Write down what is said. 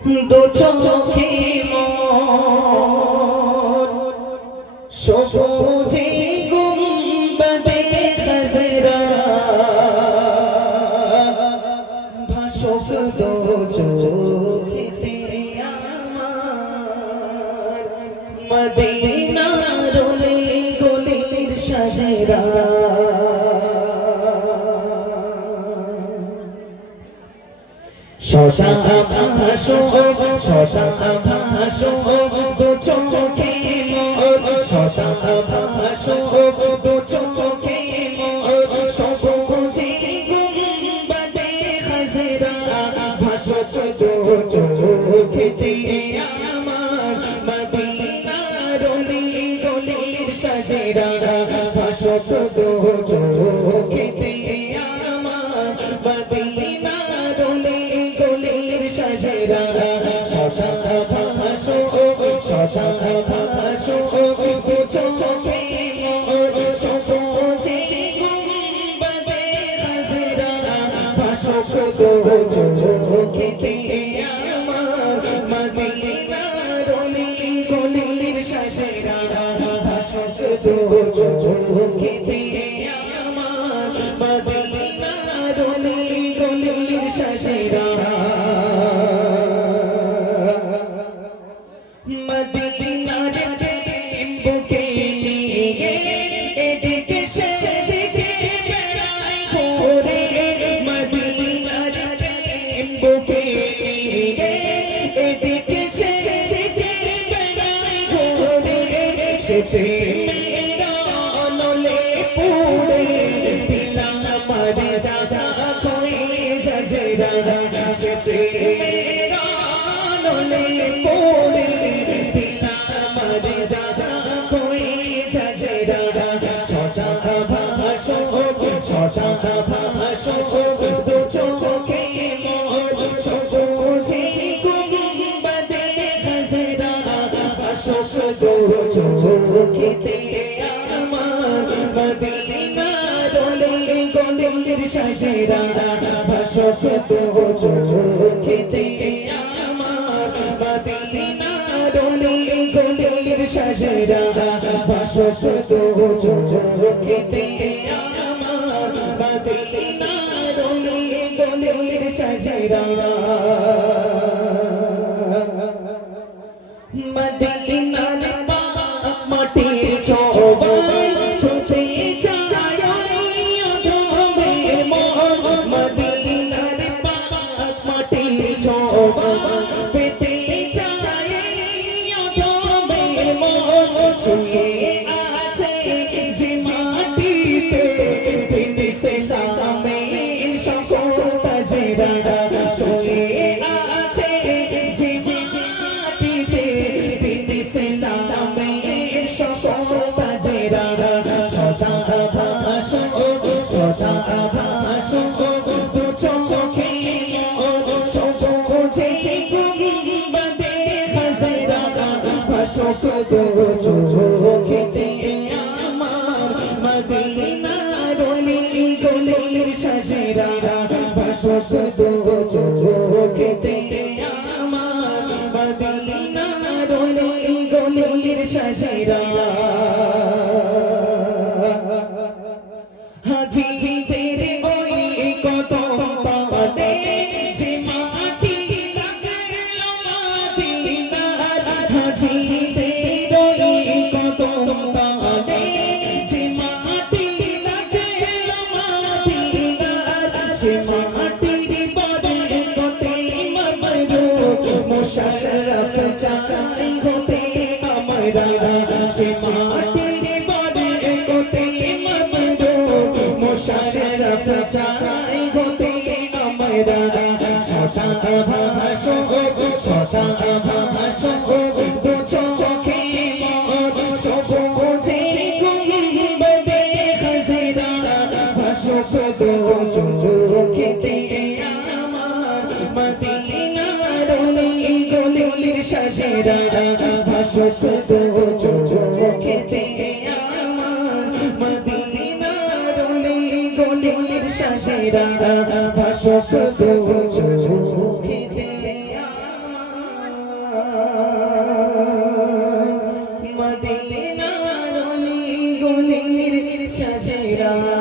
দু চোখে মন সবুজে গুম্বদে খজরা ভাসুক দু চোখেতে আমার মদিনার অলি গলির সাজেরা সদা ভাসুক দু চোখে মোর সদা ভাসুক দু চোখে মোর সবুজে গুম্বদে খজরা ভাসুক দু চোখেতে আমার মদিনার অলি গলির সাজেরা ভাসুক দু চোখেতে আমার মদিনার অলি গলির সাজেরা সদা ভাসুক দু চোখে মোর সবুজে গুম্বদে খজরা ভাসুক দু চোখেতে আমার মদিনার অলি গলির সাজেরা ভাসুক দু চোখেতে আমার মদিনার অলি গলির সাজেরা মদিনার প্রেম বুকে নিয়ে এদিকে সেদিকে বেড়াই ঘুরে মদিনার প্রেম বুকে নিয়ে এদিকে সেদিকে বেড়াই ঘুরে সে প্রেমেরা নলে পুড়ে দিলাম আমার যা খয়ে যাজেরা সে প্রেমেরা নলে পুড়ে সদা ভাসুক দু চোখে মোর সবুজে গুম্বদে খজরা ভাসুক দু চোখেতে আমার মদিনার অলি গলির সাজেরা ভাসুক দু চোখেতে আমার মদিনার অলি গলির সাজেরা ভাসুক দু চোখেতে মদিনার অলি গলির সাজেরা মদিনার মাটির ছোঁয়ায় ছুঁতে যায় অধমের মন মদিনার মাটির ছোঁয়ায় পেতে যায় অধমের মন শুয়ে আছে যে মাটিতে সে সামের সকল তাজেরা শুয়ে আছে যে মাটিতে সে সামের সকল তাজেরা সদা ভাসুক দু চোখে মোর সবুজে গুম্বদে খজরা ভাসুক দু চোখেতে আমার মদিনার অলি গলির সাজেরা ভাসুক দু চোখেতে আমার মদিনার অলি গলির সাজেরা হাজিদের ওই কত তালে যে মাটি লাগাইল মদিনার হাজিদের ওই কত তালে যে মাটি লাগাইল মদিনার সে মাটির বরকতে মামরু মুশাররফ চাই হতে আমরা সে মাটির বরকতে মামরু মুশাররফ চাই হতে আমরা সদা ভাসুক দু চোখে মোর সবুজে গুম্বদে খজরা ভাসুক দু চোখেতে আমার মদিনার অলি গলির সাজেরা ভাসুক দু চোখেতে আমার মদিনার অলি গলির সাজেরা ভাসুক দু চোখেতে আমার যায়